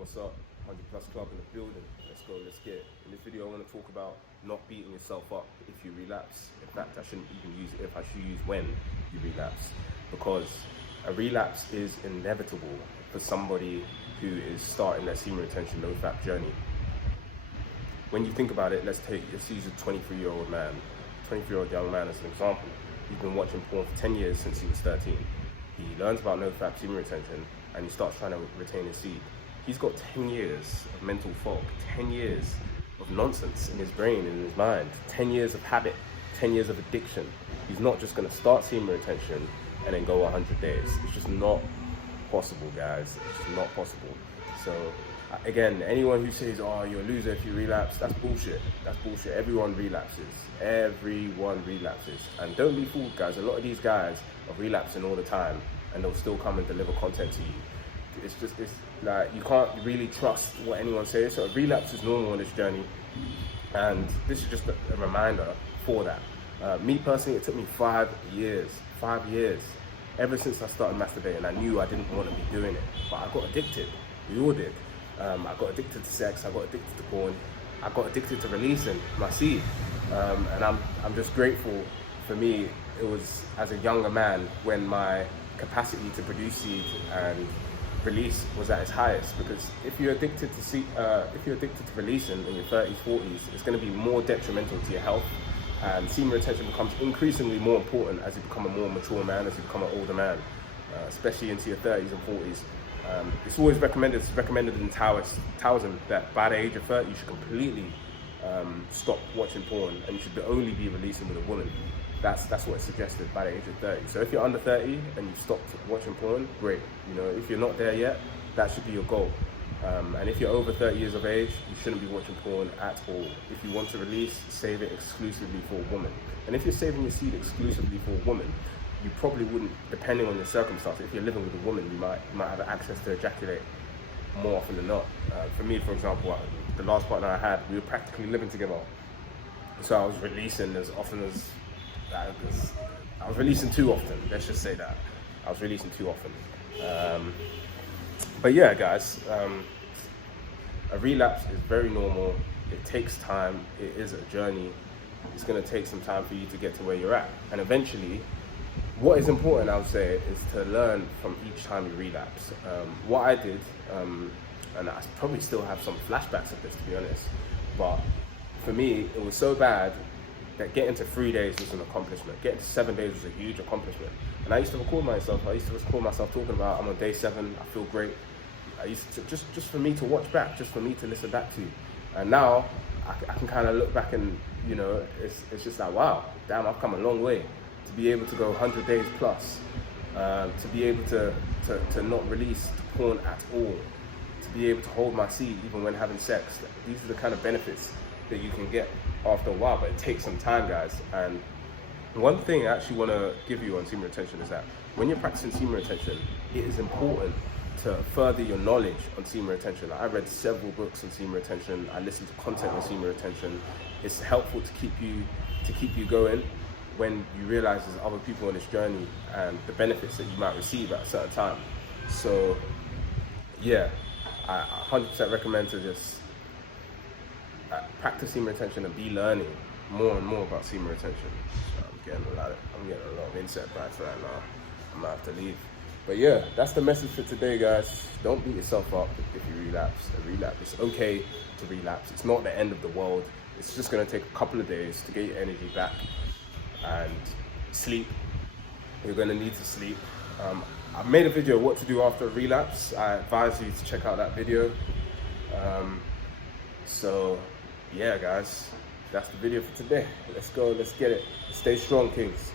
What's up? 100 Plus Club in the building. Let's go, let's get it. In this video, I want to talk about not beating yourself up if you relapse. In fact, I shouldn't even use if, I should use when you relapse. Because a relapse is inevitable for somebody who is starting their semen retention no-fap journey. When you think about it, let's use a 23-year-old man, 23-year-old young man as an example. He's been watching porn for 10 years since he was 13. He learns about no-fap semen retention and he starts trying to retain his seed. He's got 10 years of mental fog, 10 years of nonsense in his brain, in his mind, 10 years of habit, 10 years of addiction. He's not just gonna start semen retention and then go 100 days. It's just not possible, guys. It's just not possible. So again, anyone who says, oh, you're a loser if you relapse, that's bullshit. That's bullshit. Everyone relapses. Everyone relapses. And don't be fooled, guys. A lot of these guys are relapsing all the time and they'll still come and deliver content to you. It's like you can't really trust what anyone says. So a relapse is normal on this journey, and this is just a reminder for that. Me personally, it took me 5 years. 5 years. Ever since I started masturbating, I knew I didn't want to be doing it, but I got addicted. We all did. I got addicted to sex. I got addicted to porn. I got addicted to releasing my seed, and I'm just grateful. For me, it was as a younger man when my capacity to produce seed and release was at its highest, because if you're addicted to releasing in your 30s, 40s, it's going to be more detrimental to your health, and semen retention becomes increasingly more important as you become a more mature man, as you become an older man, especially into your 30s and 40s. It's always recommended, in Taoism that by the age of 30 you should completely stop watching porn and you should only be releasing with a woman. That's what it's suggested by the age of 30. So if you're under 30 and you stopped watching porn, great. You know, if you're not there yet, that should be your goal. And if you're over 30 years of age, you shouldn't be watching porn at all. If you want to release, save it exclusively for a woman. And if you're saving your seed exclusively for a woman, you probably wouldn't, depending on your circumstances, if you're living with a woman, you might have access to ejaculate more often than not. For me, for example, the last partner I had, we were practically living together. So I was releasing as often as, I was releasing too often, let's just say that. I was releasing too often. But yeah, guys, a relapse is very normal. It takes time. It is a journey. It's going to take some time for you to get to where you're at. And eventually, what is important, I would say, is to learn from each time you relapse. What I did, and I probably still have some flashbacks of this, to be honest, but for me, it was so bad that getting to 3 days was an accomplishment. Getting to 7 days was a huge accomplishment. And I used to record myself talking about, I'm on day 7, I feel great. I used to, just for me to watch back, just for me to listen back to. And now, I can kind of look back and, you know, it's just like, wow, damn, I've come a long way. To be able to go 100 days plus, to be able to not release porn at all, to be able to hold my seed even when having sex. These are the kind of benefits that you can get after a while, but it takes some time, guys. And one thing I actually want to give you on semen retention is that when you're practicing semen retention, it is important to further your knowledge on semen retention. I read several books on semen retention. I listened to content on semen retention. It's helpful to keep you going when you realize there's other people on this journey and the benefits that you might receive at a certain time. So yeah, I 100% recommend to just practice semen retention and be learning more and more about semen retention. I'm getting a lot of insect bites right now. I might have to leave. But yeah, that's the message for today, guys. Don't beat yourself up if you relapse. It's okay to relapse. It's not the end of the world. It's just gonna take a couple of days to get your energy back. And sleep. You're gonna need to sleep. I made a video of what to do after a relapse. I advise you to check out that video. So yeah, guys, that's the video for today. Let's go, let's get it. Stay strong, kings.